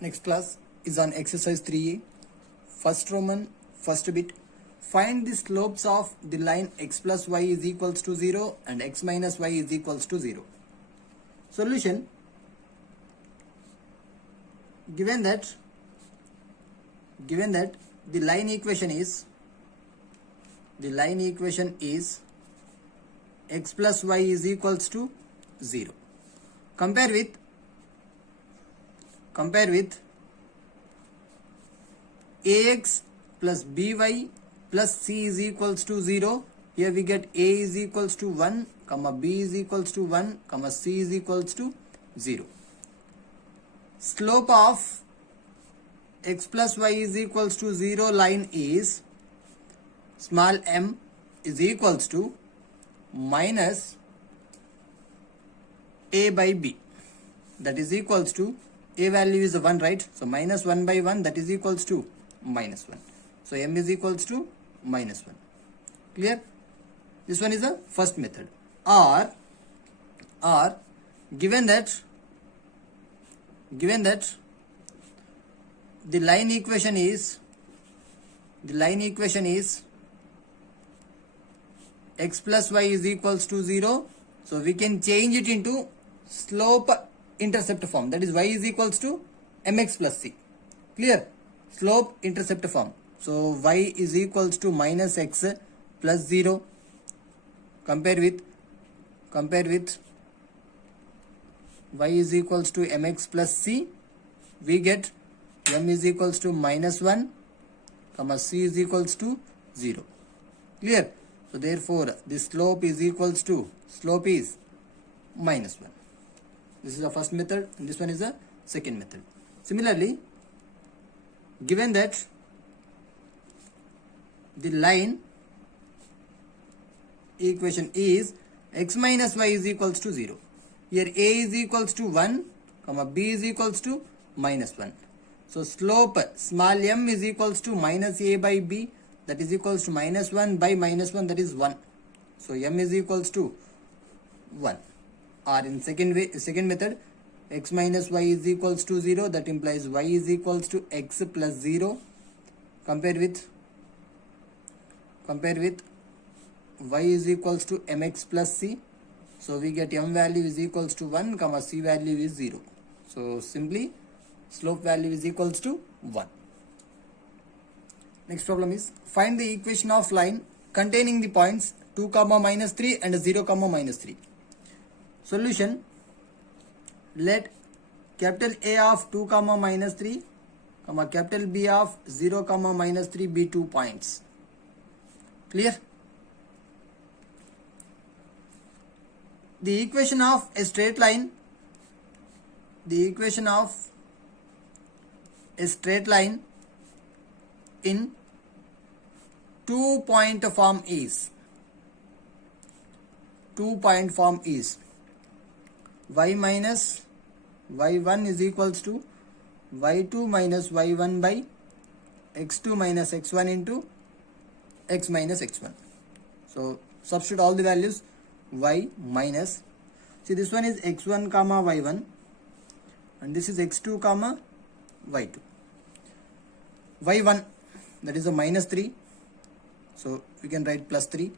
Next class is on exercise 3a. First Roman, first bit. Find the slopes of the line x plus y is equals to 0 and x minus y is equals to 0. Solution. Given that the line equation is x plus y is equals to 0. Compare with ax plus by plus c is equals to 0. Here we get a is equals to 1, comma b is equals to 1, comma c is equals to 0. Slope of x plus y is equals to 0 line is small m is equals to minus a by b, that is equals to a value is 1, right? So minus 1 by 1, that is equals to minus 1. So m is equals to minus 1. Clear? This one is the first method. Or given that the line equation is x plus y is equals to 0, so we can change it into slope intercept form, that is y is equals to mx plus c. Clear? Slope intercept form. So y is equals to minus x plus 0. Compare with y is equals to mx plus c. We get m is equals to minus 1, comma c is equals to 0. Clear? So therefore the slope is minus 1. This is the first method and this one is the second method. Similarly, given that the line equation is x minus y is equals to 0. Here a is equals to 1, comma b is equals to minus 1. So slope small m is equals to minus a by b, that is equals to minus 1 by minus 1, that is 1. So m is equals to 1. Or in second method, x minus y is equals to 0, that implies y is equals to x plus 0. Compare with y is equals to mx plus c. So we get m value is equals to 1, comma c value is 0. So simply slope value is equals to 1. Next problem is find the equation of line containing the points 2 comma minus 3 and 0 comma minus 3. Solution. Let capital A of 2 comma minus 3 comma capital B of 0 comma minus 3 be 2 points. Clear? The equation of a straight line in 2-point form is y minus y1 is equals to y2 minus y1 by x2 minus x1 into x minus x1. So substitute all the values. Y minus, see this one is x1 comma y1 and this is x2 comma y2. y1, that is a minus 3, so we can write plus 3.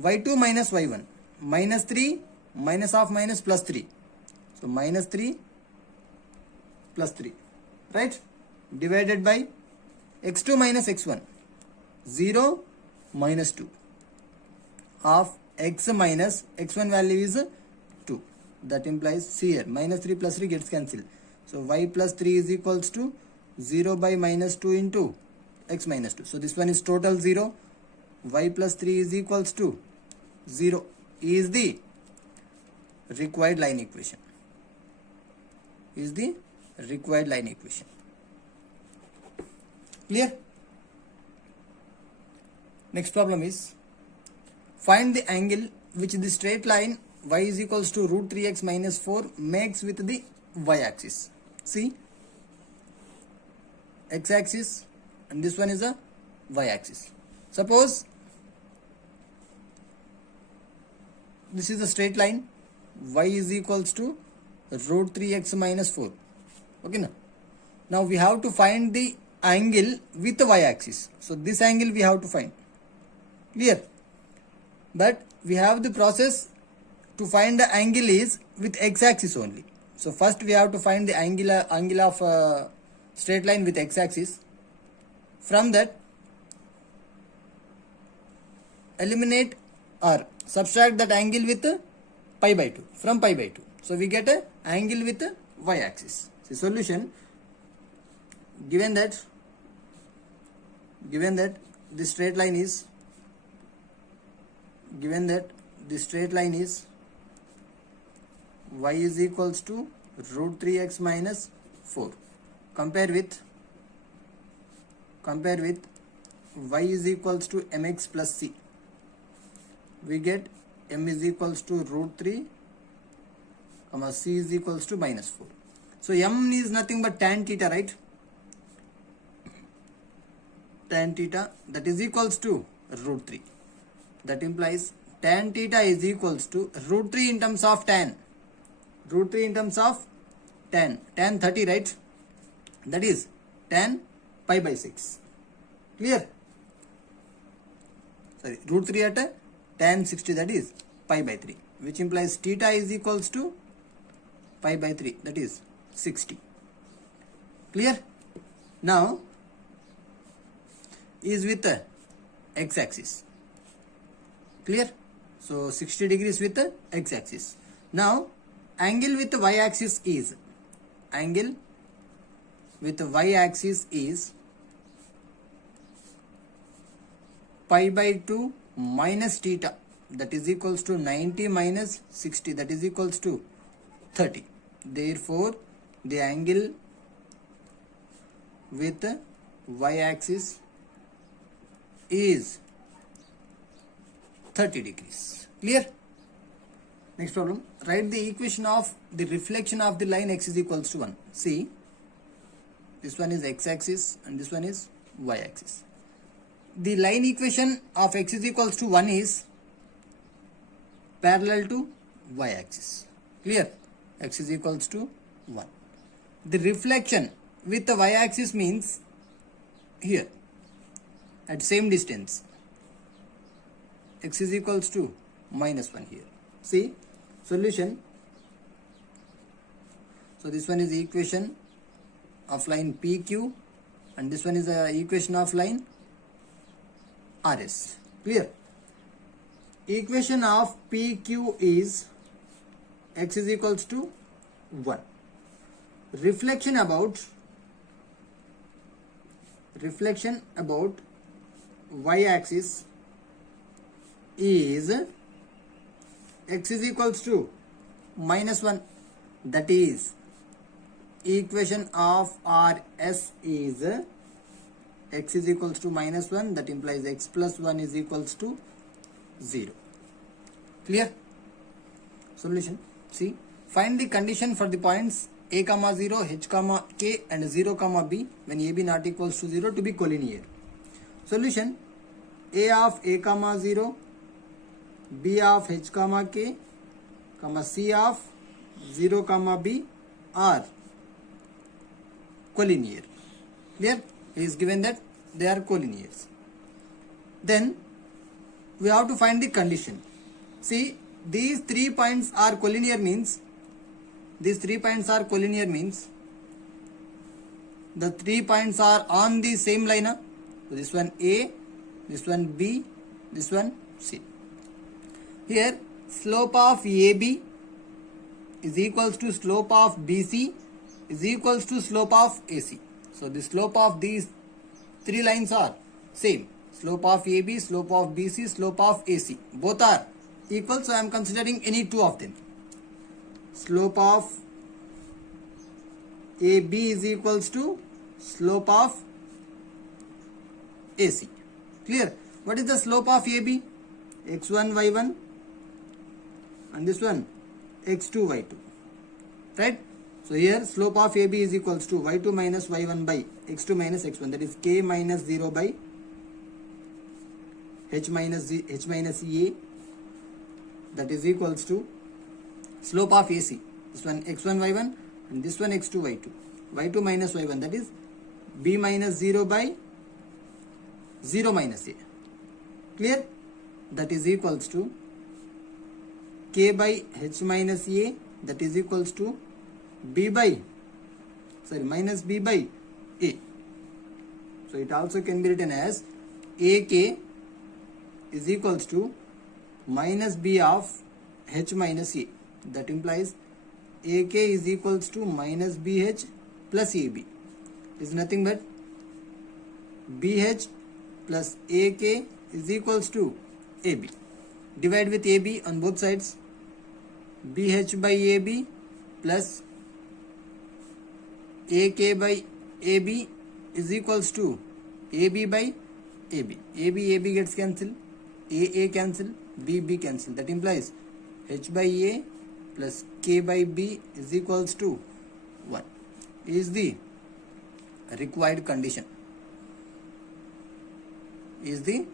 y2 minus y1, minus 3 minus of minus plus 3, so minus 3 plus 3, right? Divided by x2 minus x1, 0 minus 2 of x minus x1 value is 2, that implies here minus 3 plus 3 gets cancelled. So y plus 3 is equals to 0 by minus 2 into x minus 2. So this one is total 0. Y plus 3 is equals to 0 is the required line equation. Clear? Next problem is find the angle which the straight line y is equals to root 3x minus 4 makes with the y-axis. See, x-axis and this one is a y-axis. Suppose this is a straight line, y is equals to root 3x minus 4. Okay, na? Now we have to find the angle with the y-axis. So this angle we have to find. Clear? But we have the process to find the angle is with x-axis only. So first we have to find the angle of straight line with x-axis. From that, eliminate or subtract that angle with pi by 2 from pi by 2. So we get a angle with y-axis. So solution, given that the straight line is y is equals to root 3x minus 4. Compare with y is equals to mx plus c. We get m is equals to root 3 comma c is equals to minus 4. So m is nothing but tan theta, right? Tan theta, that is equals to root 3. That implies tan theta is equals to root 3 in terms of tan. Root 3 in terms of tan 30, right? That is tan pi by 6. Clear? Sorry, root 3 at tan 60, that is pi by 3, which implies theta is equals to pi by 3, that is 60. Clear? Now is with the x-axis. Clear? So 60 degrees with the x-axis. Now angle with the y-axis is pi by 2 minus theta, that is equals to 90 minus 60, that is equals to 30. Therefore the angle with the y-axis is 30 degrees. Clear? Next problem, write the equation of the reflection of the line x is equals to 1. See, this one is x-axis and this one is y-axis. The line equation of x is equals to 1 is parallel to y-axis. Clear? X is equals to 1. The reflection with the y-axis means here at same distance, x is equals to minus 1 here. See, solution. So this one is the equation of line PQ and this one is the equation of line RS. Clear? Equation of PQ is x is equals to 1. Reflection about y-axis is x is equals to minus 1. That is equation of RS is x is equals to minus 1. That implies x plus 1 is equals to 0. Clear? Solution. See, find the condition for the points a comma 0, h comma k and 0 comma b when ab not equals to 0 to be collinear. Solution, a of a comma 0, b of h comma k, comma c of 0 comma b are collinear. Clear? It is given that they are collinears. Then we have to find the condition. See, these 3 points are collinear means the 3 points are on the same line. So this one A, this one B, this one C. Here slope of AB is equals to slope of BC is equals to slope of AC. So the slope of these 3 lines are same. Slope of AB, slope of BC, slope of AC. Both are equal. So I am considering any 2 of them. Slope of AB is equals to slope of AC. Clear? What is the slope of AB? x1, y1 and this one x2, y2. Right? So here slope of AB is equals to y2 minus y1 by x2 minus x1. That is k minus 0 by h minus a. That is equals to slope of AC. This one x1, y1 and this one x2, y2. y2 minus y1, that is b minus 0 by 0 minus a. Clear? That is equals to k by h minus a, that is equals to minus b by a. So it also can be written as ak is equals to minus b of h minus a. That implies ak is equals to minus bh plus ab is nothing but bh plus ak is equals to ab. Divide with ab on both sides. bh by ab plus ak by ab is equals to ab by ab. ab gets cancelled, a cancel, b cancel. That implies h by a plus k by b is equals to 1 is the required condition. Is the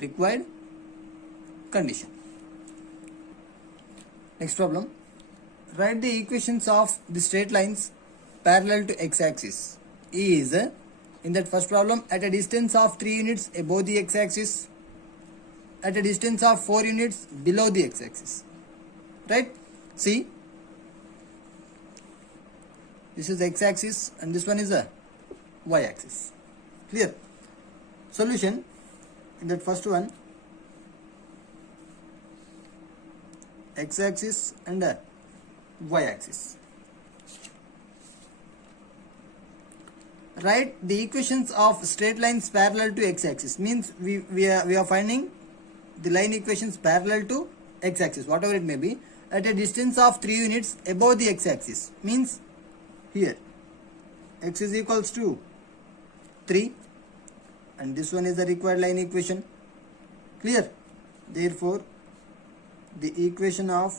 required condition. Next problem. Write the equations of the straight lines parallel to x-axis. Is in that first problem at a distance of 3 units above the x-axis, at a distance of 4 units below the x-axis. Right? See, this is x-axis and this one is a y-axis. Clear? Solution in that first one, x-axis and a y-axis. Write the equations of straight lines parallel to x-axis. Means we are finding the line equations parallel to x-axis, whatever it may be, at a distance of 3 units above the x-axis. Means here x is equals to 3 and this one is the required line equation. Clear? Therefore the equation of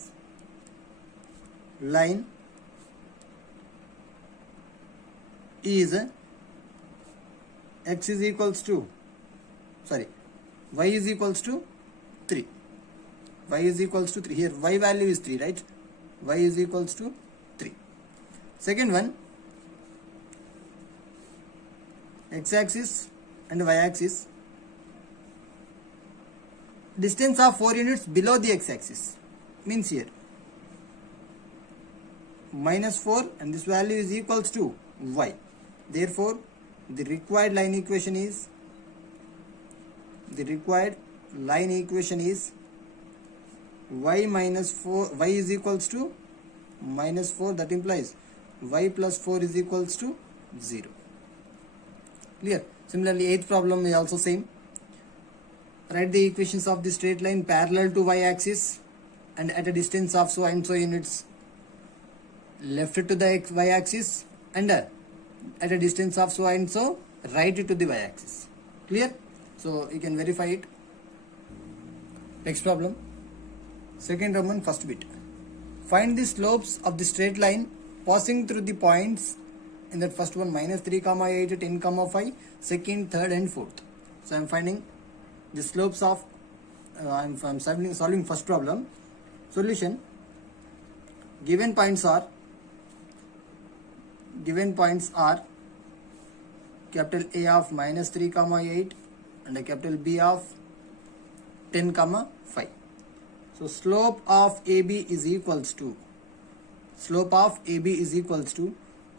line is x is equals to y is equals to 3. Y is equals to 3. Here y value is 3, right? Y is equals to 3. Second one, x-axis and y-axis, distance of 4 units below the x-axis. Means here minus 4 and this value is equals to y. Therefore the required line equation is y minus 4, y is equals to minus 4. That implies y plus 4 is equals to 0. Clear? Similarly, 8th problem is also same. Write the equations of the straight line parallel to y-axis and at a distance of so and so units left to the y-axis and at a distance of so and so right to the y-axis. Clear? So you can verify it. Next problem. Second Roman first bit. Find the slopes of the straight line passing through the points in that first one minus 3, 8, 10, 5, second, third and fourth. So I am finding the slopes of I'm solving first problem. Solution. Given points are capital A of minus 3, 8 and a capital B of 10, 5. So slope of AB is equals to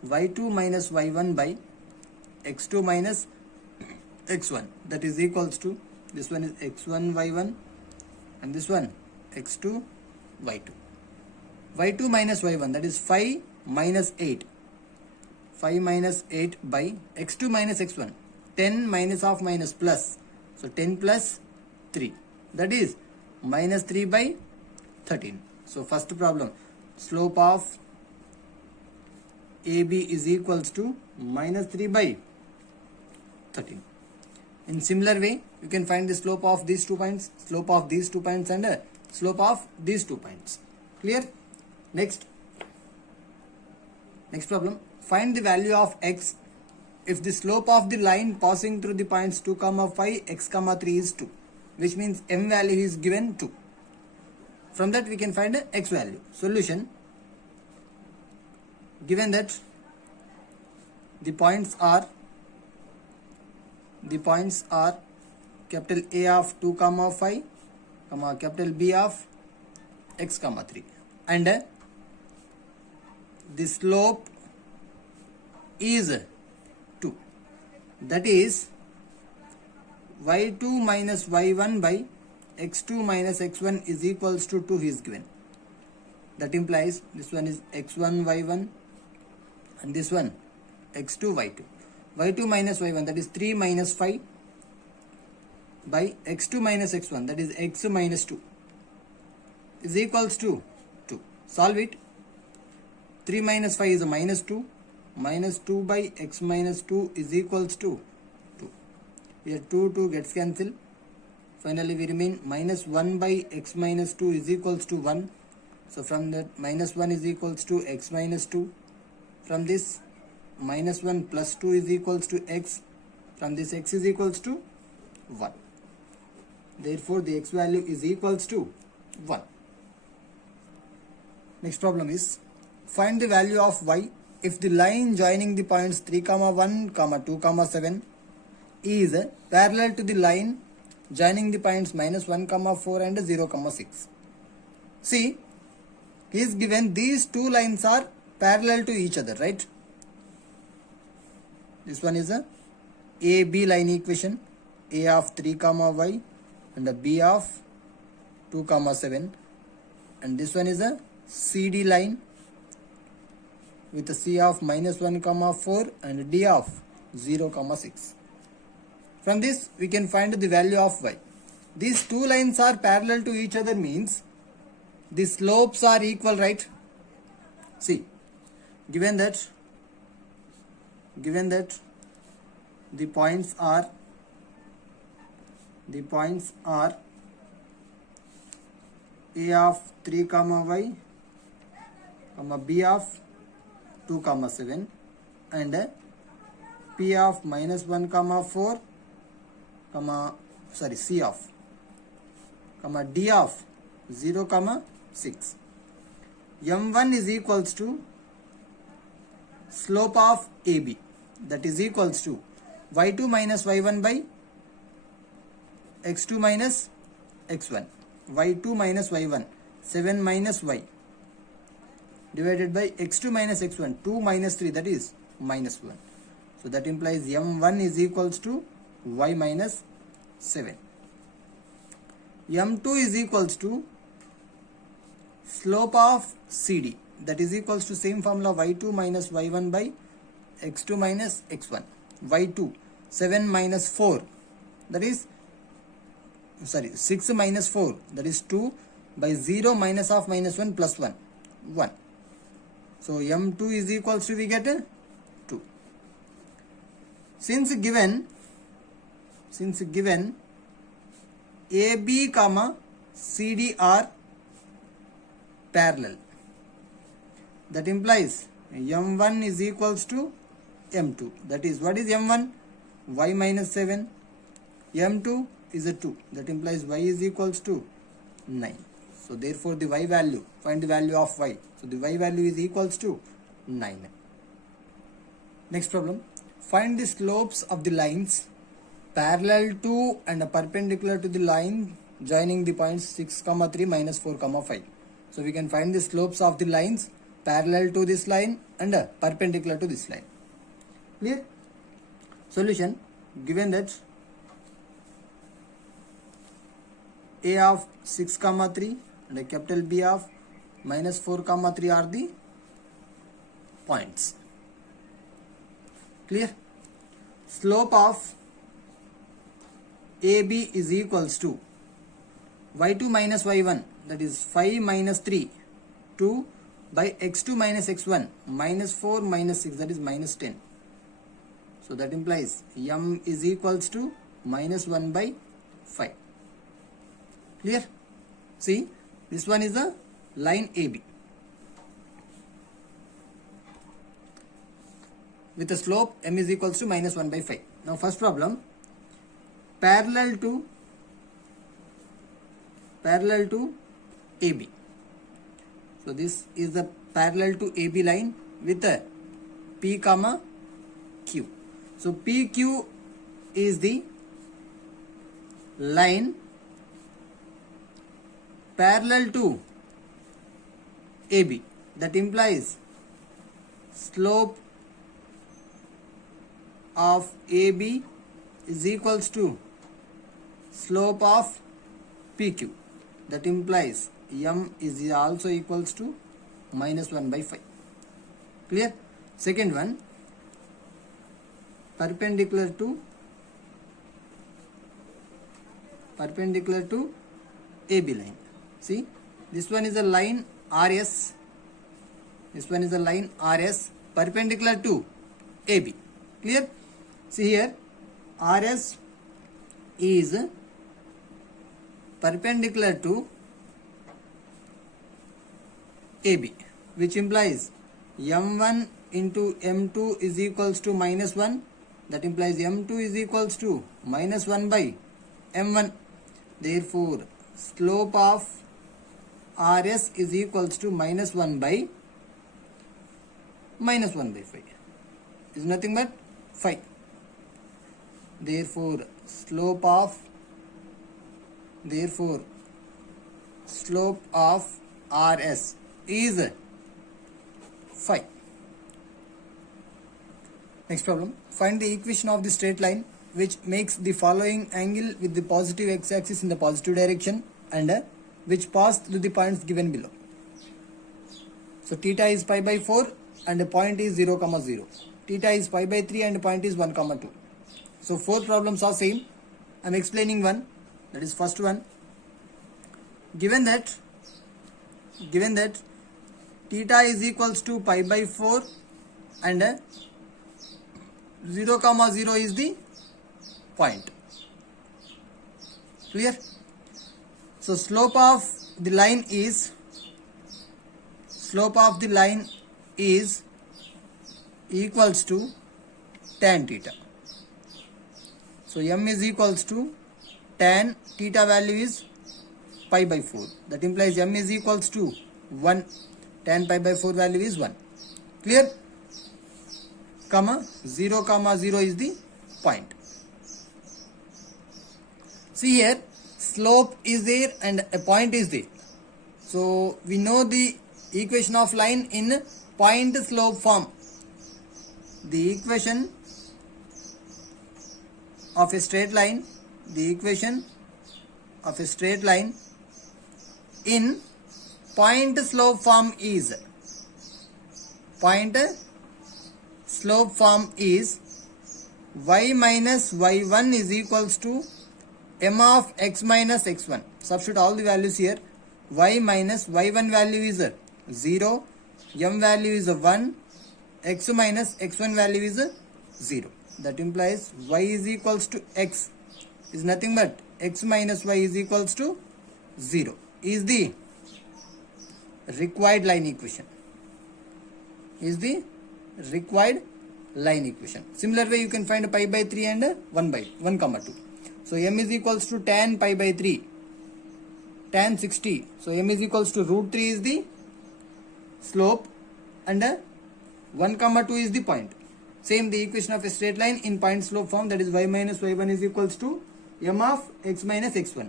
y2 minus y1 by x2 minus x1. That is equals to, this one is x1 y1 and this one x2 y2. y2 minus y1, that is 5 minus 8 by x2 minus x1, 10 minus of minus plus, so 10 plus 3, that is minus 3 by 13. So first problem, slope of AB is equals to minus 3 by 13. In similar way, you can find the slope of these 2 points, slope of these 2 points and slope of these 2 points. Clear? Next problem, find the value of x if the slope of the line passing through the points 2, 5, x, 3 is 2, which means m value is given 2. From that we can find a x value. Solution. Given that the points are capital A of 2 comma 5 comma capital B of x comma 3, and the slope is 2, that is y2 minus y1 by x2 minus x1 is equals to 2 is given. That implies this one is x1 y1 and this one x2 y2. y2 minus y1, that is 3 minus 5 by x2 minus x1, that is x minus 2, is equals to 2. Solve it. 3 minus 5 is a minus 2. Minus 2 by x minus 2 is equals to 2. Here 2 gets cancelled. Finally we remain minus 1 by x minus 2 is equals to 1. So from that minus 1 is equals to x minus 2. From this minus 1 plus 2 is equals to x. From this x is equals to 1. Therefore the x value is equals to 1. Next problem is, find the value of y if the line joining the points 3 comma 1 comma 2 comma 7 is parallel to the line joining the points minus 1 comma 4 and 0 comma 6. See, he is given these two lines are parallel to each other, right? This one is a AB line equation, A of 3 comma y and a B of 2 comma 7, and this one is a CD line with a C of minus 1 comma 4 and D of 0 comma 6. From this we can find the value of y. These two lines are parallel to each other means the slopes are equal, right? See, given that the points are A of 3 comma y comma B of 2 comma 7 and P of minus 1 comma 4 comma C of comma D of 0 comma 6. M1 is equals to slope of AB, that is equals to y2 minus y1 by x2 minus x1. y2 minus y1, 7 minus y divided by x2 minus x1, 2 minus 3, that is minus 1. So that implies M1 is equals to y minus 7. M2 is equals to slope of CD, that is equals to same formula y2 minus y1 by x2 minus x1. y2, 7 minus 4, that is 6 minus 4, that is 2 by 0 minus of minus 1 plus 1, 1. So M2 is equals to, we get 2. Since given AB comma CD are parallel, that implies M1 is equals to M2. That is, what is M1? Y minus 7. M2 is a 2. That implies y is equals to 9. So therefore the y value, find the value of y. So the y value is equals to 9. Next problem, find the slopes of the lines parallel to and perpendicular to the line joining the points 6 comma 3 minus 4 comma 5. So we can find the slopes of the lines parallel to this line and perpendicular to this line. Clear? Solution, given that A of 6 comma 3 and a capital B of minus 4 comma 3 are the points. Clear? Slope of AB is equals to y2 minus y1, that is 5 minus 3, 2 by x2 minus x1, minus 4 minus 6, that is minus 10. So that implies M is equals to minus 1 by 5. Clear? See, this one is the line AB with a slope M is equals to minus 1 by 5. Now first problem, parallel to AB. So this is the parallel to AB line with a P comma PQ. So PQ is the line parallel to AB. That implies slope of AB is equals to slope of PQ. That implies M is also equals to minus 1 by 5. Clear? Second one, perpendicular to AB line. See, this one is a line RS. This one is a line RS perpendicular to AB. Clear? See here, RS is perpendicular to AB, which implies M1 into M2 is equals to minus 1. That implies M2 is equals to minus 1 by M1. Therefore, slope of RS is equals to minus 1 by 5. Is nothing but 5. Therefore, slope of RS is 5. Next problem. Find the equation of the straight line which makes the following angle with the positive x-axis in the positive direction and which pass through the points given below. So theta is pi by 4 and the point is 0, 0. Theta is pi by 3 and the point is 1, 2. So 4 problems are same. I am explaining one. That is first one. Given that theta is equals to pi by 4 and 0, 0 is the point. Clear? So slope of the line is equals to tan theta. So M is equals to tan theta value is pi by 4. That implies M is equals to 1. Tan pi by 4 value is 1. Clear? 0, 0 is the point. See here, slope is there and a point is there. So we know the equation of line in point slope form. The equation of a straight line in point slope form is y minus y1 is equals to m of x minus x1. Substitute all the values here. Y minus y1 value is 0, m value is 1, x minus x1 value is 0. That implies y is equals to x is nothing but x minus y is equals to 0 is the required line equation. Similar way you can find pi by 3 and 1 by 1, 2. So m is equals to tan pi by 3, tan 60. So m is equals to root 3 is the slope and 1, 2 is the point. Same the equation of a straight line in point slope form, that is y minus y1 is equals to m of x minus x1.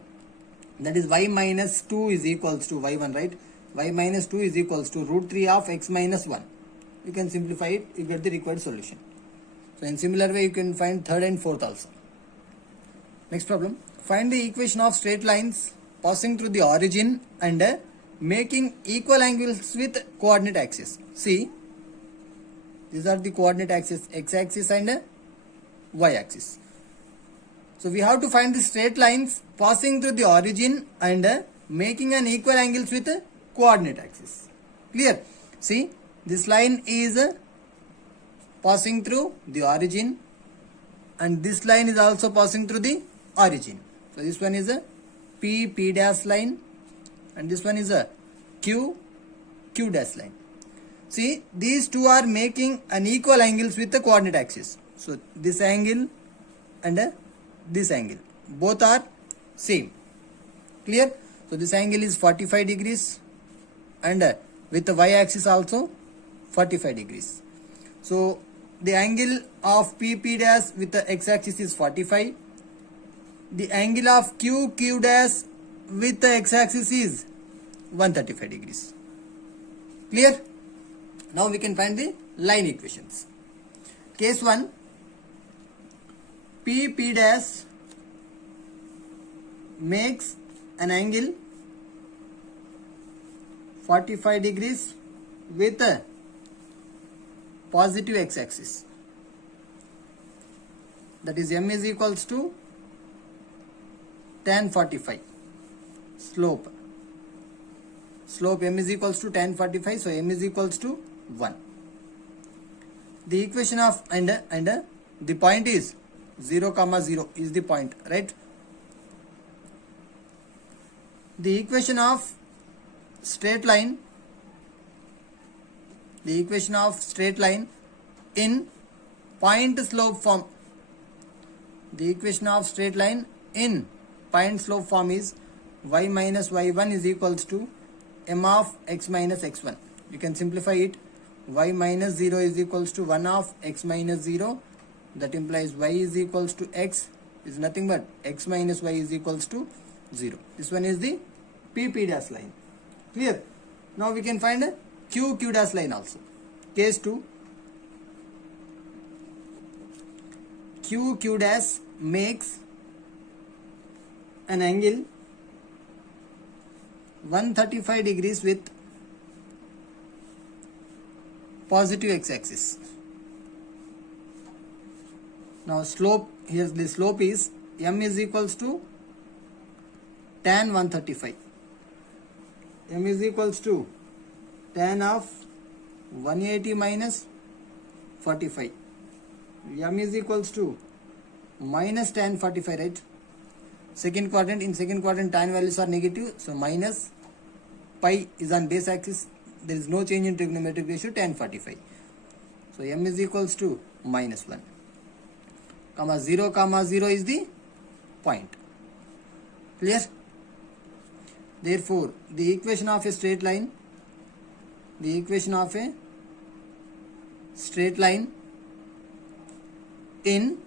That is y minus 2 is equals to y1, right? Y minus 2 is equals to root 3 of x minus 1. You can simplify it, you get the required solution. So in similar way you can find third and fourth also. Next problem. Find the equation of straight lines passing through the origin and making equal angles with coordinate axis. See, these are the coordinate axis, x-axis and y-axis. So we have to find the straight lines passing through the origin and making an equal angles with coordinate axis. Clear? See, this line is passing through the origin and this line is also passing through the origin. So this one is a P dash line and this one is a Q dash line. See, these two are making an equal angles with the coordinate axis. So this angle and this angle, both are same. Clear? So this angle is 45 degrees and with the y-axis also 45 degrees. So the angle of PP dash with the x-axis is 45. The angle of QQ dash with the x-axis is 135 degrees. Clear? Now we can find the line equations. Case 1, PP dash makes an angle 45 degrees with a positive x-axis. That is m is equals to tan 45. Slope m is equals to tan 45, so m is equals to 1. The equation of and the point is 0, 0 is the point, right? The equation of straight line in point slope form. The equation of straight line in point slope form is y minus y1 is equals to m of x minus x1. You can simplify it. Y minus 0 is equals to 1 of x minus 0. That implies y is equals to x is nothing but x minus y is equals to 0. This one is the PP dash line. Clear? Now we can find a QQ dash line also. Case 2. QQ dash makes an angle 135 degrees with positive x-axis. Now slope, here the slope is m is equals to tan 135. M is equals to tan of 180 minus 45. M is equals to minus tan 45, right? Second quadrant, in second quadrant tan values are negative, so minus pi is on base axis. There is no change in trigonometric ratio, tan 45. So m is equals to minus 1. 0, 0 is the point. Clear? Therefore, the equation of a straight line in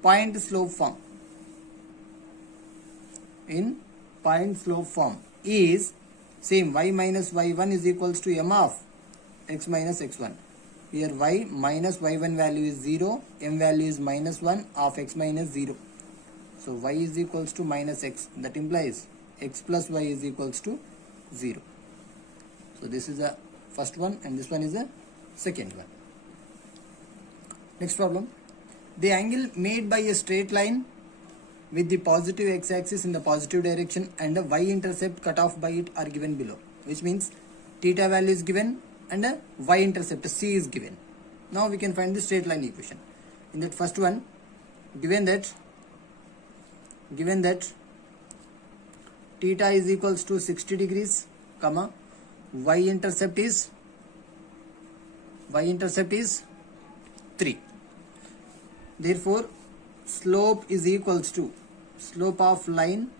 point slope form is same. Y minus y1 is equals to m of x minus x1. Here y minus y1 value is 0, m value is minus 1 of x minus 0. So y is equals to minus x. That implies x plus y is equals to 0. So this is the first one and this one is the second one. Next problem. The angle made by a straight line with the positive x-axis in the positive direction and the y-intercept cut off by it are given below. Which means theta value is given and a y-intercept c is given. Now we can find the straight line equation. In that first one, given that theta is equals to 60 degrees, comma, y-intercept is 3. Therefore, slope is equals to, slope of line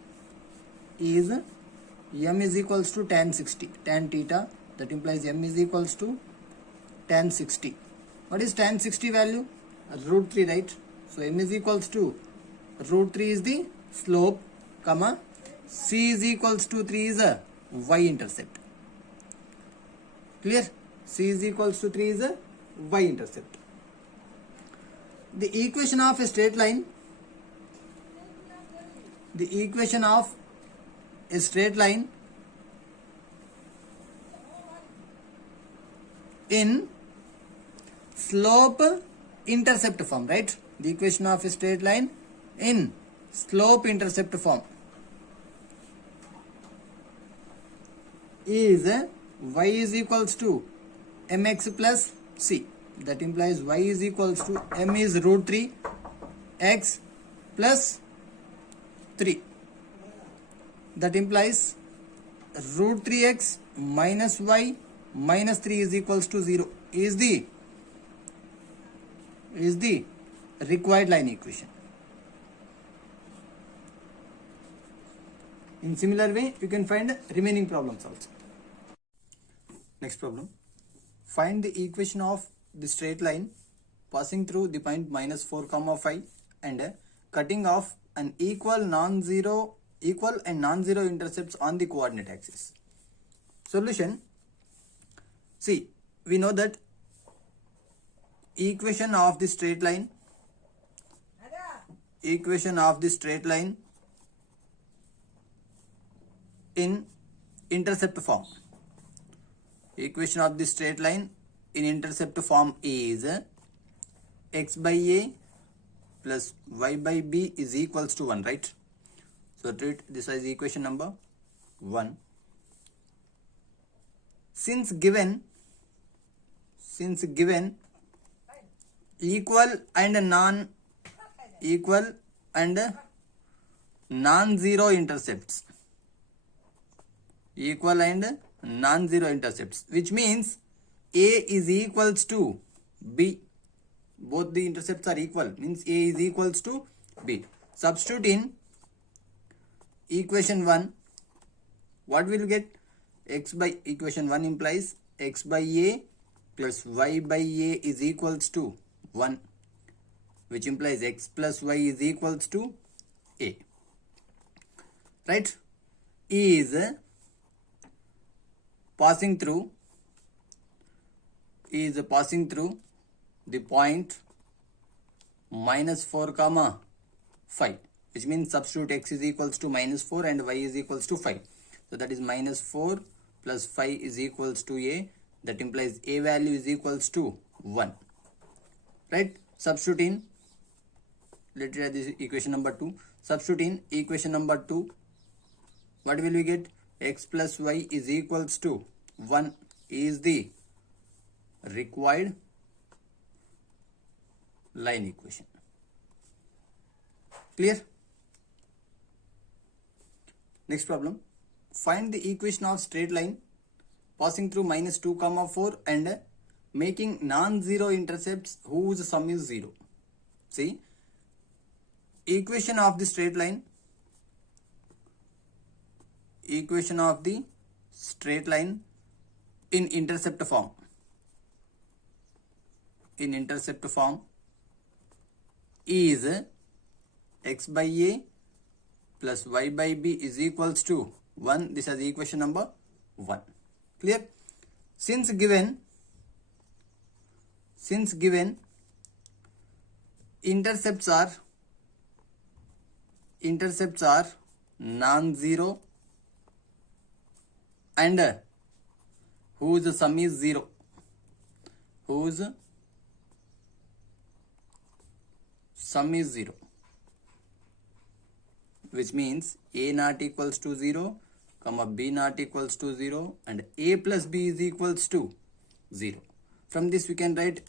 is m is equals to tan 60, tan theta. That implies m is equals to tan 60. What is tan 60 value? Root 3, right? So m is equals to root 3 is the slope, comma, c is equals to 3 is a y-intercept. Clear? C is equals to 3 is a y-intercept. The equation of a straight line, in slope intercept form, right? The equation of a straight line in slope intercept form is y is equals to mx plus c. That implies y is equals to m is root 3 x plus 3. That implies root 3x minus y minus 3 is equals to 0 is the required line equation. In similar way, you can find remaining problems also. Next problem. Find the equation of the straight line passing through the point minus 4 comma 5 and cutting off an equal and non-zero intercepts on the coordinate axis. Solution. See, we know that equation of the straight line in intercept form. Equation of the straight line in intercept form is x by a plus y by b is equals to 1, right? So treat this as equation number 1. Since given equal and non-zero intercepts, which means a is equals to b, both the intercepts are equal, means a is equals to b. Substitute in equation 1, what will get? X by equation 1 implies x by a plus y by a is equals to 1, which implies x plus y is equals to a, right? Is passing through the point minus 4 comma 5, which means substitute x is equals to minus 4 and y is equals to 5. So that is minus 4 plus 5 is equals to a. That implies a value is equals to 1, right? Substitute in, let us this equation number 2. Substitute in equation number 2, what will we get? X plus y is equals to 1 is the required line equation. Clear? Next problem. Find the equation of straight line passing through minus 2 comma 4 and making non-zero intercepts whose sum is 0. See, equation of the straight line in intercept form is x by a plus y by b is equals to 1. This is equation number 1. Clear? Since given intercepts are non-zero and whose sum is 0, which means a not equals to 0, comma b not equals to 0, and a plus b is equals to 0. From this we can write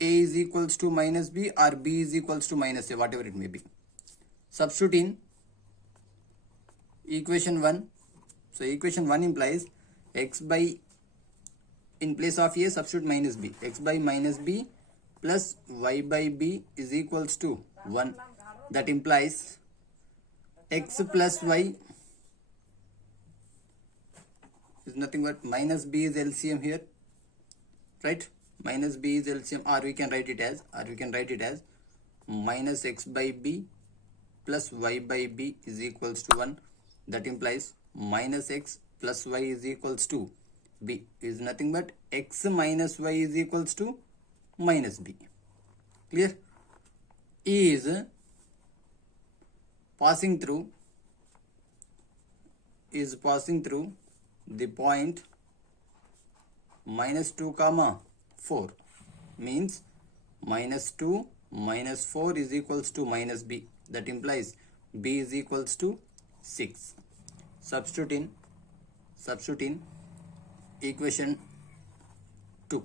a is equals to minus b or b is equals to minus a, whatever it may be. Substitute in equation 1. So equation 1 implies x by, in place of a substitute minus b, x by minus b plus y by b is equals to 1. That implies x plus y is nothing but minus b is LCM here, right? Minus b is LCM, or we can write it as minus x by b plus y by b is equals to 1. That implies minus x plus y is equals to b is nothing but x minus y is equals to minus b. Clear? Is passing through the point minus 2 comma 4, means minus 2 minus 4 is equals to minus b. That implies b is equals to 6. Substitute in equation 2.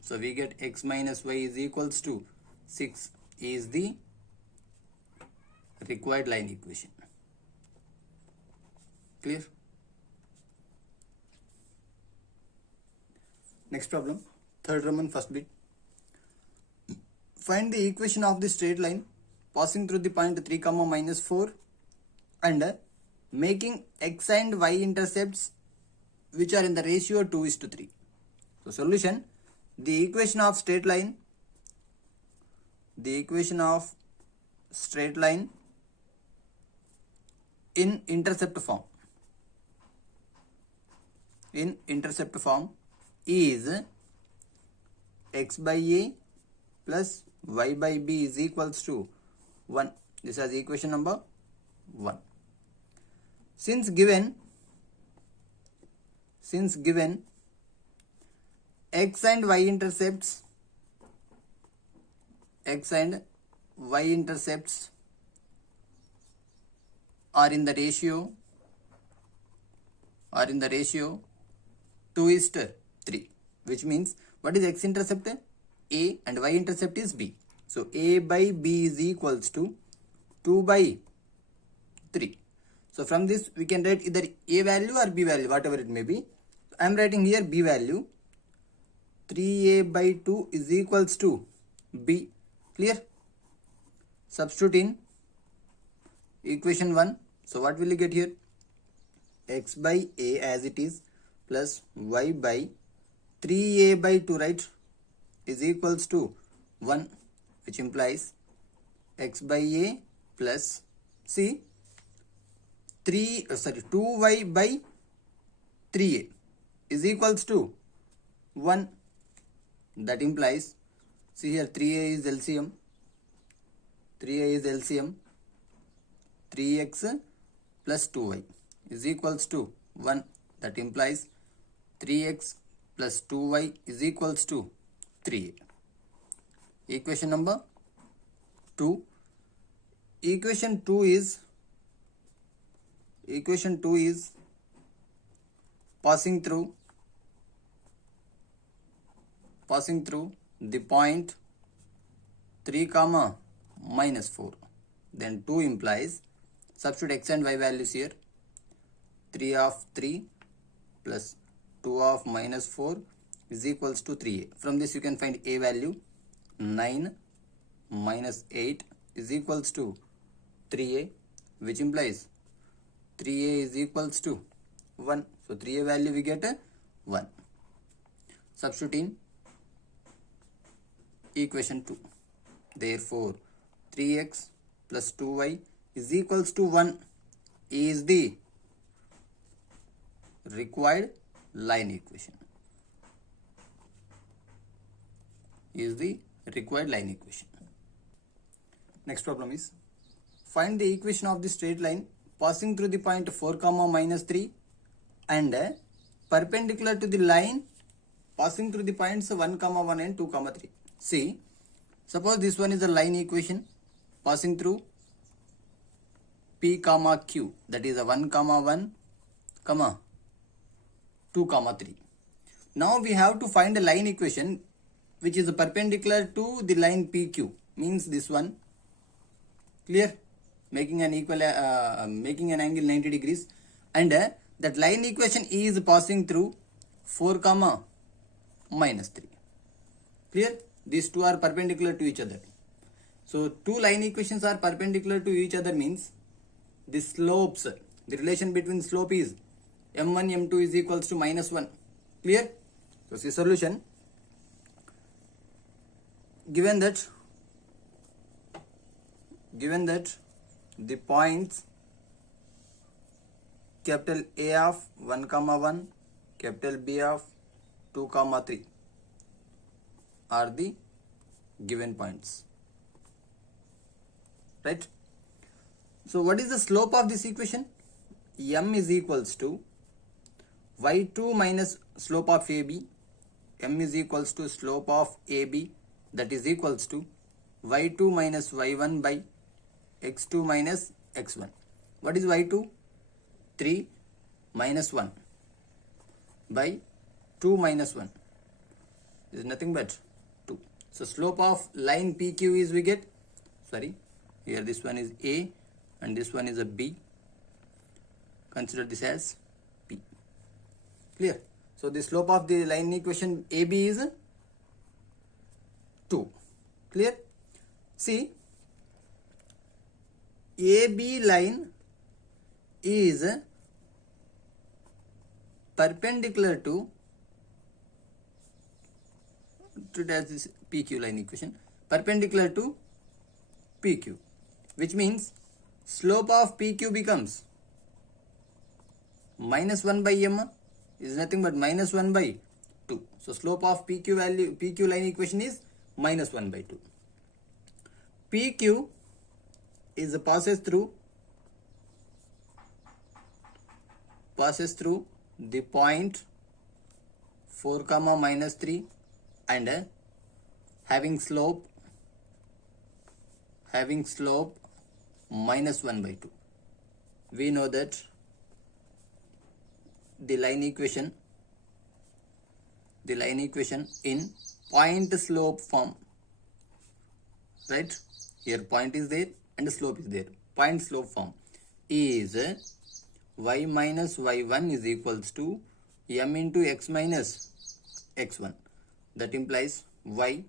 So we get x minus y is equals to 6 is the required line equation. Clear? Next problem, third Roman first bit. Find the equation of the straight line passing through the point 3 comma minus 4 and making x and y intercepts which are in the ratio 2:3. So solution, the equation of straight line the equation of straight line in intercept form. In intercept form is x by a plus y by b is equals to 1. This is equation number 1. Since given x and y intercepts are in the ratio 2:3, which means what is x intercept? A, and y intercept is b. So a by b is equals to 2/3. So from this we can write either a value or b value, whatever it may be. I am writing here b value. 3a by 2 is equals to b. Clear? Substitute in equation 1. So what will you get here? X by a as it is plus y by 3a by 2, right, is equals to 1, which implies x by a plus 2y by 3a is equals to 1. That implies, see here, 3a is LCM. 3x plus 2y is equals to 1. That implies 3x plus 2y is equals to 3a. Equation number 2. Equation 2 is passing through the point 3 comma minus 4. Then 2 implies, substitute x and y values here. 3 of 3 plus 2 of minus 4 is equals to 3a. From this you can find a value. 9 minus 8 is equals to 3a, which implies 3a is equals to 1. So 3a value we get 1. Substitute in equation 2. Therefore 3x plus 2y is equals to 1 is the required line equation. Next problem is, find the equation of the straight line passing through the point 4 comma minus 3 and perpendicular to the line passing through the points 1 comma 1 and 2 comma 3. See, suppose this one is a line equation passing through P comma Q, that is a 1 comma 1 comma 2 comma 3. Now we have to find a line equation which is perpendicular to the line PQ, means this one. Clear? Making an angle 90 degrees, and that line equation is passing through 4 comma minus 3. Clear? These two are perpendicular to each other. So two line equations are perpendicular to each other means the slopes, the relation between slope is m1 m2 is equals to minus 1. Clear? So see solution. Given that the points capital A of 1 comma 1, capital B of 2 comma 3 are the given points, right? So what is the slope of this equation? M is equals to y2 minus slope of AB. M is equals to slope of AB, that is equals to y2 minus y1 by x2 minus x1. What is y2? 3 minus 1 by 2 minus 1 is nothing but 2. So slope of line PQ is, we get, sorry, here this one is A and this one is a B. Consider this as P. Clear? So the slope of the line equation AB is 2. Clear? See, AB line is perpendicular to this PQ line equation, perpendicular to PQ, which means slope of PQ becomes minus 1 by m is nothing but minus 1 by 2. So slope of PQ line equation is minus 1 by 2. PQ is passes through the point 4 comma minus 3 and having slope minus 1 by 2. We know that the line equation in point slope form, right? Here point is there and slope is there. Point slope form is y minus y1 is equals to m into x minus x1. That implies y1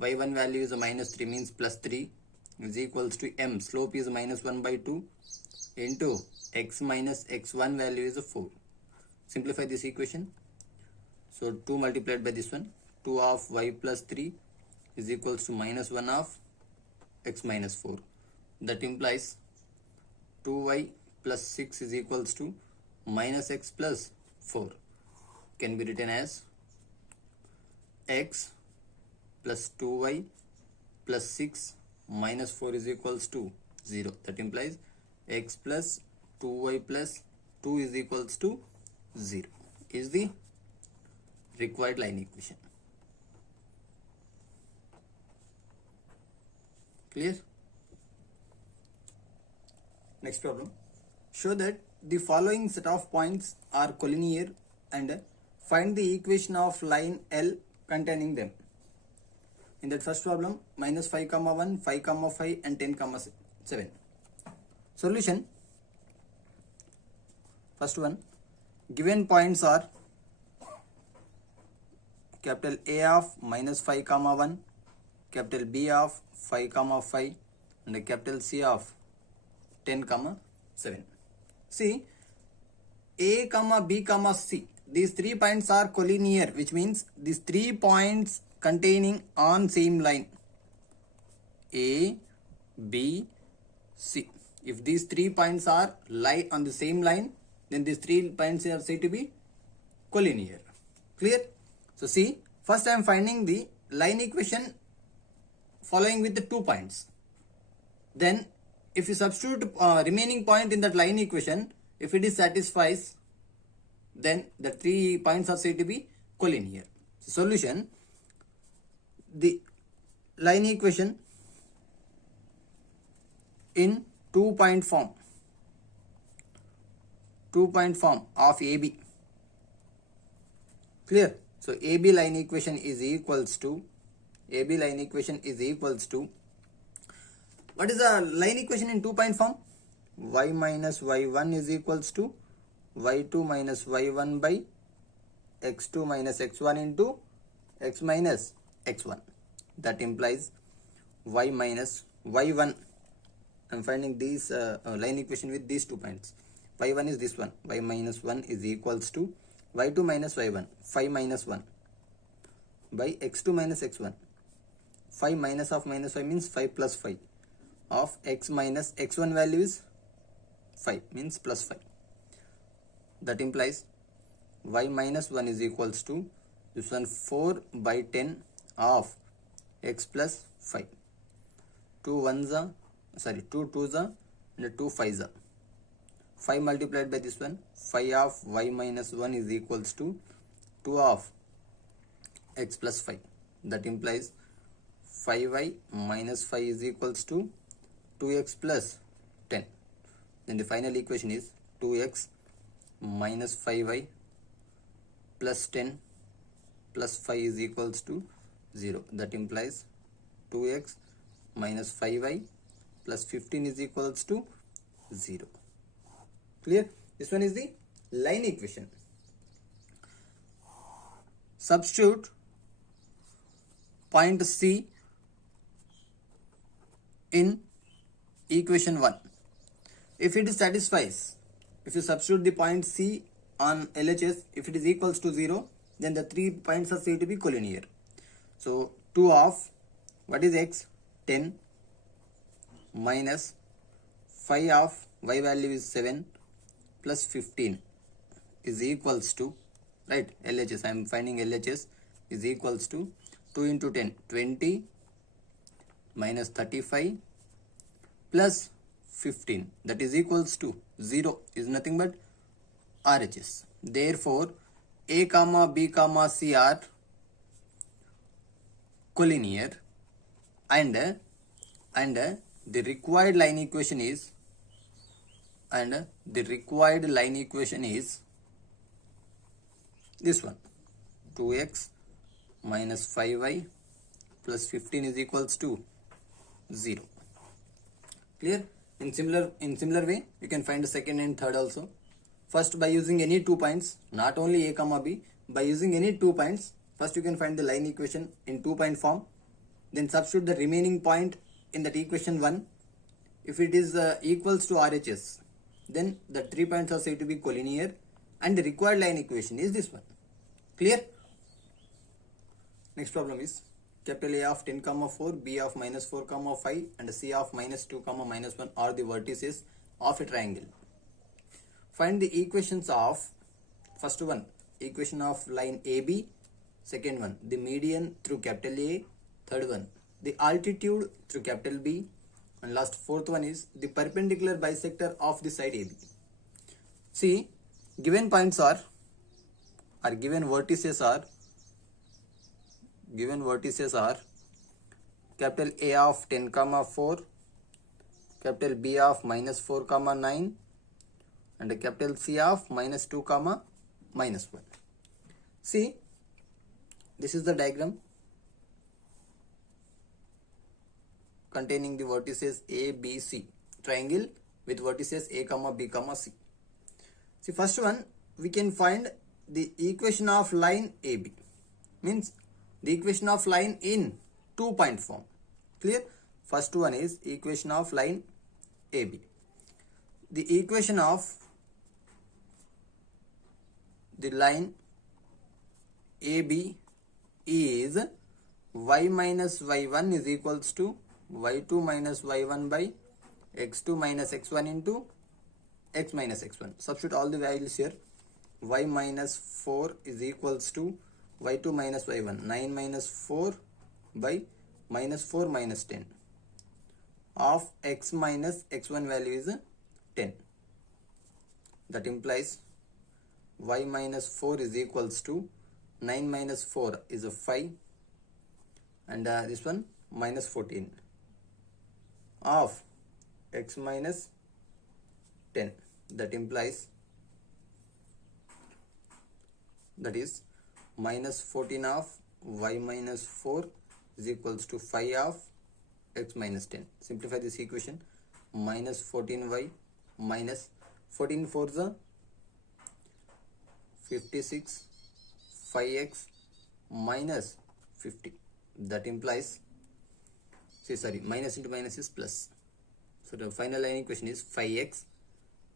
value is a minus 3 means plus 3 is equals to m, slope is minus 1 by 2 into x minus x1 value is a 4. Simplify this equation. So 2 multiplied by this one, 2 of y plus 3 is equals to minus 1 of x minus 4. That implies 2y plus 6 is equals to minus x plus 4. Can be written as x plus 2y plus 6 minus 4 is equals to 0. That implies x plus 2y plus 2 is equals to 0 is the required line equation. Clear? Next problem. Show that the following set of points are collinear and find the equation of line L containing them. In that first problem, minus 5 comma 1, 5 comma 5 and 10 comma 7. Solution. First one, given points are capital A of minus 5 comma 1, capital B of 5 comma 5 and capital C of 10 comma 7. See, A comma B comma C, these 3 points are collinear, which means these 3 points containing on same line A, B, C. If these 3 points are lie on the same line, then these 3 points are said to be collinear. Clear? So see, first I am finding the line equation following with the 2 points. Then if you substitute remaining point in that line equation, if it is satisfies, then the 3 points are said to be collinear. So solution, the line equation in 2-point form of AB. Clear? So AB line equation is equals to what is the line equation in 2-point form? Y minus y1 is equals to y2 minus y1 by x2 minus x1 into x minus x1. That implies y minus y1. I am finding these line equation with these 2 points. Y1 is this one. Y minus 1 is equals to y2 minus y1, 5 minus 1 by x2 minus x1. 5 minus of minus 5 means 5 plus 5 of x minus x1 value is 5 means plus 5. That implies y minus 1 is equals to this one 4 by 10 of x plus 5. 2 twos are and 2 fives are. 5 multiplied by this one, 5 of y minus 1 is equals to 2 of x plus 5. That implies 5y minus 5 is equals to 2x plus 10. Then the final equation is 2x minus 5y plus 10 plus 5 is equals to 0. That implies 2x minus 5y plus 15 is equals to 0. Clear? This one is the line equation. Substitute point C in equation 1. If it satisfies, if you substitute the point C on LHS, if it is equals to 0, then the 3 points are said to be collinear. So 2 of what is x? 10 minus phi of y value is 7 plus 15 is equals to, right, LHS, I am finding LHS is equals to 2 into 10, 20 minus 35 plus 15, that is equals to 0, is nothing but RHS. Therefore, A comma B comma C are collinear, and the required line equation is this one, 2x minus 5y plus 15 is equals to 0. Clear? In similar way, you can find the second and third also. First, by using any 2 points, not only a comma b, by using any 2 points, first you can find the line equation in 2-point form. Then substitute the remaining point in that equation 1. If it is equals to RHS, then the 3 points are said to be collinear, and the required line equation is this one. Clear? Next problem is capital A of 10 comma 4, B of minus 4 comma 5, and C of minus 2 comma minus 1 are the vertices of a triangle. Find the equations of, first one, equation of line AB, second one, the median through capital A, third one, the altitude through capital B, and last fourth one is the perpendicular bisector of the side AB. See, given points are given vertices are capital A of 10 comma 4, capital B of minus 4 comma 9, and a capital C of minus 2 comma minus 1. See, this is the diagram containing the vertices A, B, C, triangle with vertices A comma B comma C. See, first one, we can find the equation of line AB, means the equation of line in 2-point form. Clear? First one is equation of line AB. The equation of the line AB is y minus y1 is equals to y2 minus y1 by x2 minus x1 into x minus x1. Substitute all the values here. Y minus 4 is equals to y2 minus y1, 9 minus 4 by minus 4 minus 10 of x minus x1 value is 10. That implies y minus 4 is equals to 9 minus 4 is a 5, and this one minus 14 of x minus 10. That implies, that is minus 14 of y minus 4 is equals to 5 of x minus 10. Simplify this equation. Minus 14y minus 14 4 is 56, 5x minus 50. That implies, minus into minus is plus. So the final line equation is 5x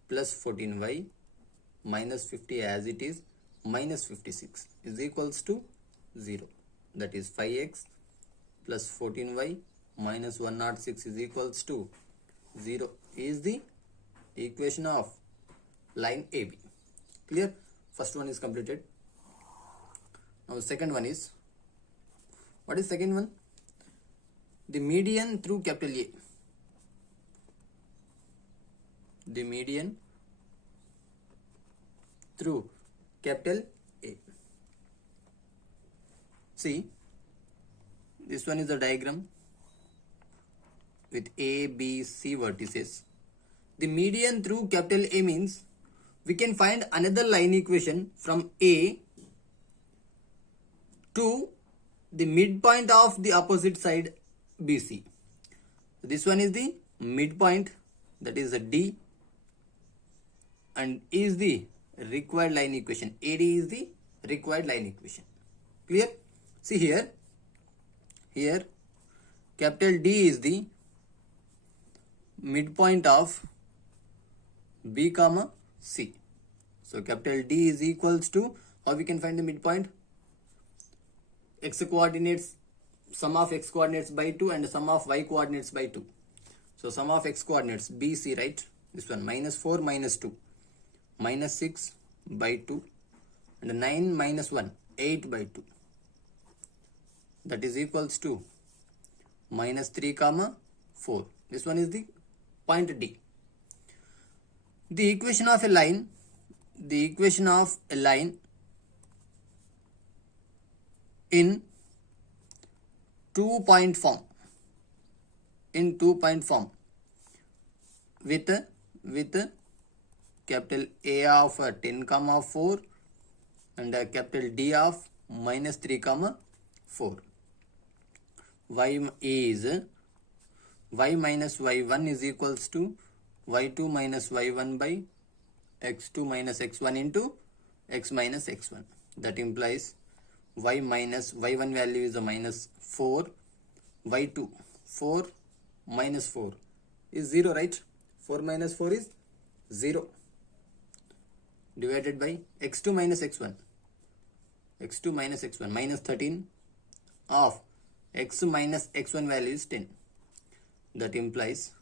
plus 14y minus 50 as it is minus 56 is equals to 0. That is 5x plus 14y minus 106 is equals to 0 is the equation of line AB. Clear? First one is completed. Now second one is, what is second one? The median through capital A. The median through capital A. See, this one is the diagram with A, B, C vertices. The median through capital A means we can find another line equation from A to the midpoint of the opposite side BC. This one is the midpoint, that is a D, and is the required line equation. AD is the required line equation. Clear? See here capital D is the midpoint of B comma C. So capital D is equals to, how we can find the midpoint? X coordinates, sum of x coordinates by 2 and sum of y coordinates by 2. So sum of x coordinates BC, right? This one minus 4 minus 2 minus 6 by 2 and 9 minus 1 8 by 2, that is equals to minus 3 comma 4. This one is the point D. The equation of a line, in 2-point form, with capital A of 10 comma 4 and capital D of minus 3 comma 4. Y is y minus y1 is equals to y2 minus y1 by x2 minus x1 into x minus x1. That implies y minus y1 value is a minus 4, y2 4 minus 4 is 0, right? 4 minus 4 is 0, divided by x2 minus x1. x2 minus x1 minus 13 of x minus x1 value is 10. That implies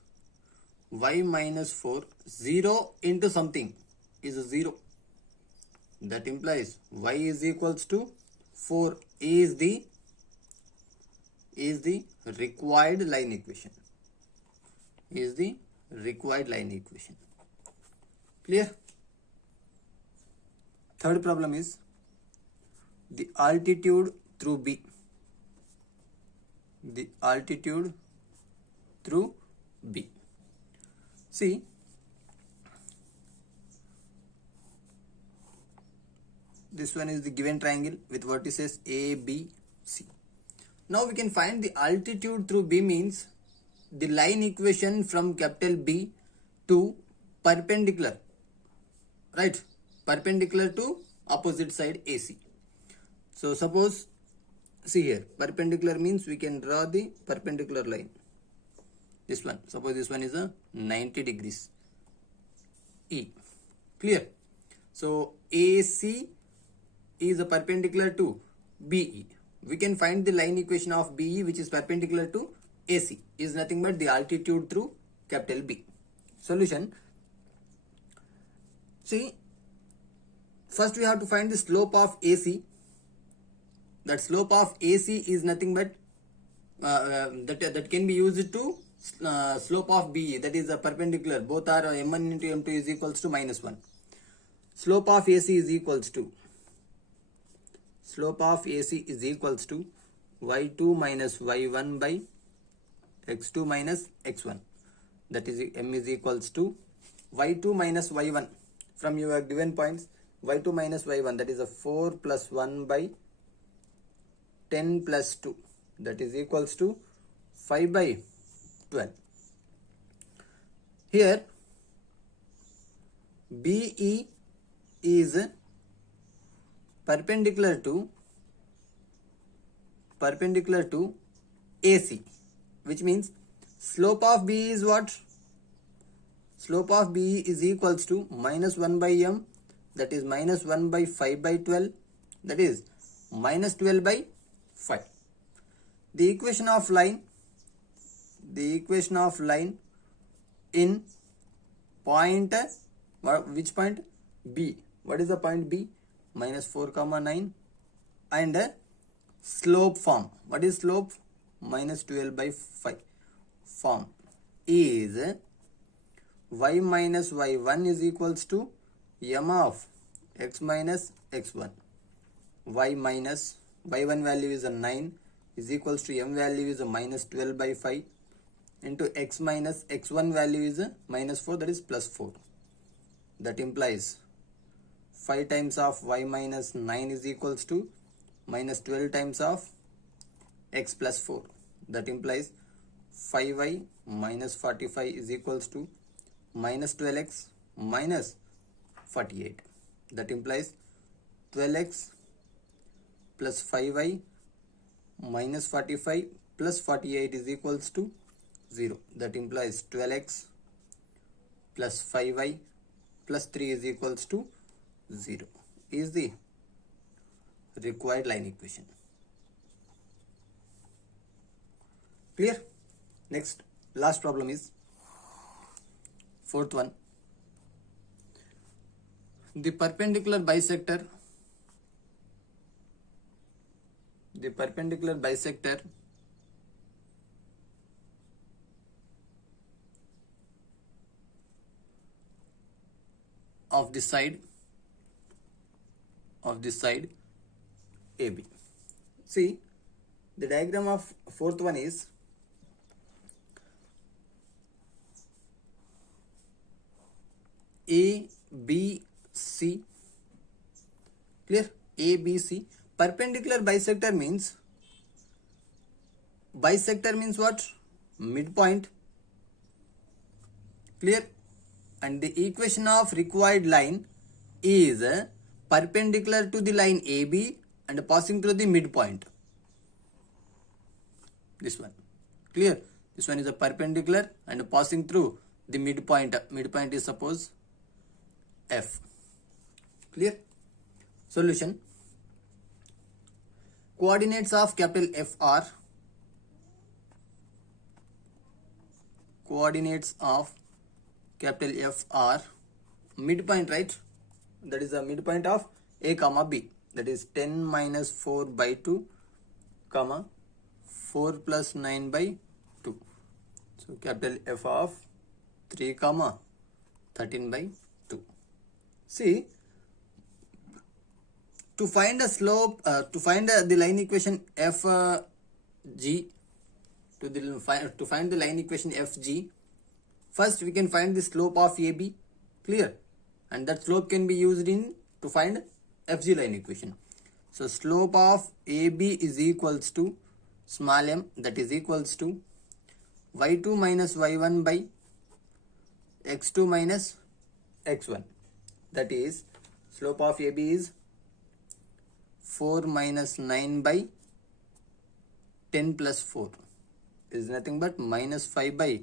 y minus 4, 0 into something is a 0. That implies y is equals to 4 is the required line equation. Clear? Third problem is the altitude through B. See, this one is the given triangle with vertices A, B, C. Now we can find the altitude through B, means the line equation from capital B to perpendicular, right? Perpendicular to opposite side AC. So suppose, see here, perpendicular means we can draw the perpendicular line. This one, suppose this one is a 90 degrees E. Clear? So AC is a perpendicular to BE. We can find the line equation of BE, which is perpendicular to AC, is nothing but the altitude through capital B. Solution. See, first we have to find the slope of AC. That slope of AC is nothing but that can be used to slope of BE, that is a perpendicular. Both are m1 into m2 is equals to minus 1. Slope of AC is equals to y2 minus y1 by x2 minus x1. That is m is equals to y2 minus y1 from your given points. Y2 minus y1, that is a 4 plus 1 by 10 plus 2, that is equals to 5 by 12. Here BE is perpendicular to AC, which means slope of BE is what? Slope of BE is equals to minus 1 by m, that is minus 1 by 5 by 12, that is minus 12 by 5. The equation of line in point, which point? B. What is the point B? Minus 4 comma 9, and slope form. What is slope? Minus 12 by 5 form is y minus y1 is equals to m of x minus x1. Y minus y1 value is a 9 is equals to m value is a minus 12 by 5 into x minus x1 value is a minus 4, that is plus 4. That implies 5 times of y minus 9 is equals to minus 12 times of x plus 4. That implies 5y minus 45 is equals to minus 12x minus 48. That implies 12x plus 5y minus 45 plus 48 is equals to 0. That implies 12x plus 5y plus 3 is equals to 0 is the required line equation. Clear? Next, last problem is Fourth one, the perpendicular bisector of the side AB. See, the diagram of fourth one is ABC. Clear? ABC. Perpendicular bisector means what? Midpoint. Clear? And the equation of required line is perpendicular to the line AB and passing through the midpoint. This one. Clear? This one is a perpendicular and passing through the midpoint. Midpoint is suppose F. Clear? Solution. Coordinates of capital F are midpoint, right? That is the midpoint of A comma B. That is 10 minus 4 by 2 comma 4 plus 9 by 2. So capital F of 3 comma 13 by 2. See, to find a slope, to find the line equation FG, to find the line equation FG, first we can find the slope of AB. Clear? And that slope can be used to find FG line equation. So slope of AB is equals to small m, that is equals to y2 minus y1 by x2 minus x1. That is, slope of AB is 4 minus 9 by 10 plus 4 is nothing but minus 5 by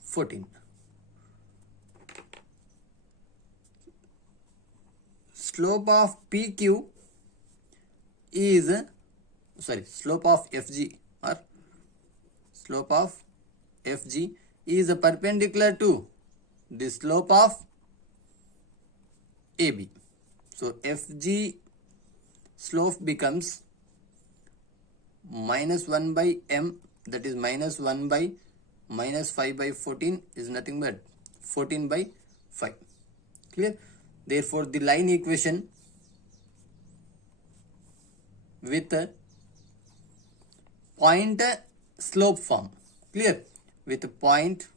14. Slope of PQ is, slope of FG is perpendicular to the slope of AB. So FG slope becomes minus 1 by m, that is minus 1 by minus 5 by 14 is nothing but 14 by 5. Clear? Therefore, the line equation with point slope form. Clear? With point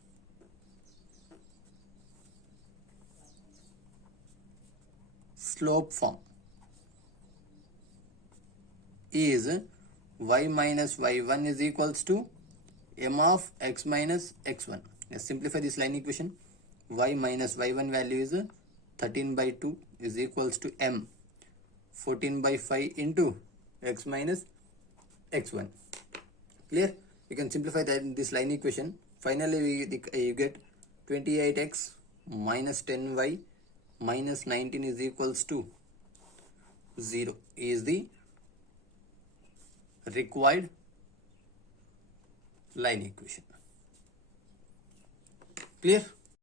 slope form is y minus y1 is equals to m of x minus x1. Let's simplify this line equation. Y minus y1 value is 13 by 2 is equals to m 14 by 5 into x minus x1. Clear? You can simplify this line equation. Finally, you get 28x minus 10y minus 19 is equals to 0 is the required line equation. Clear?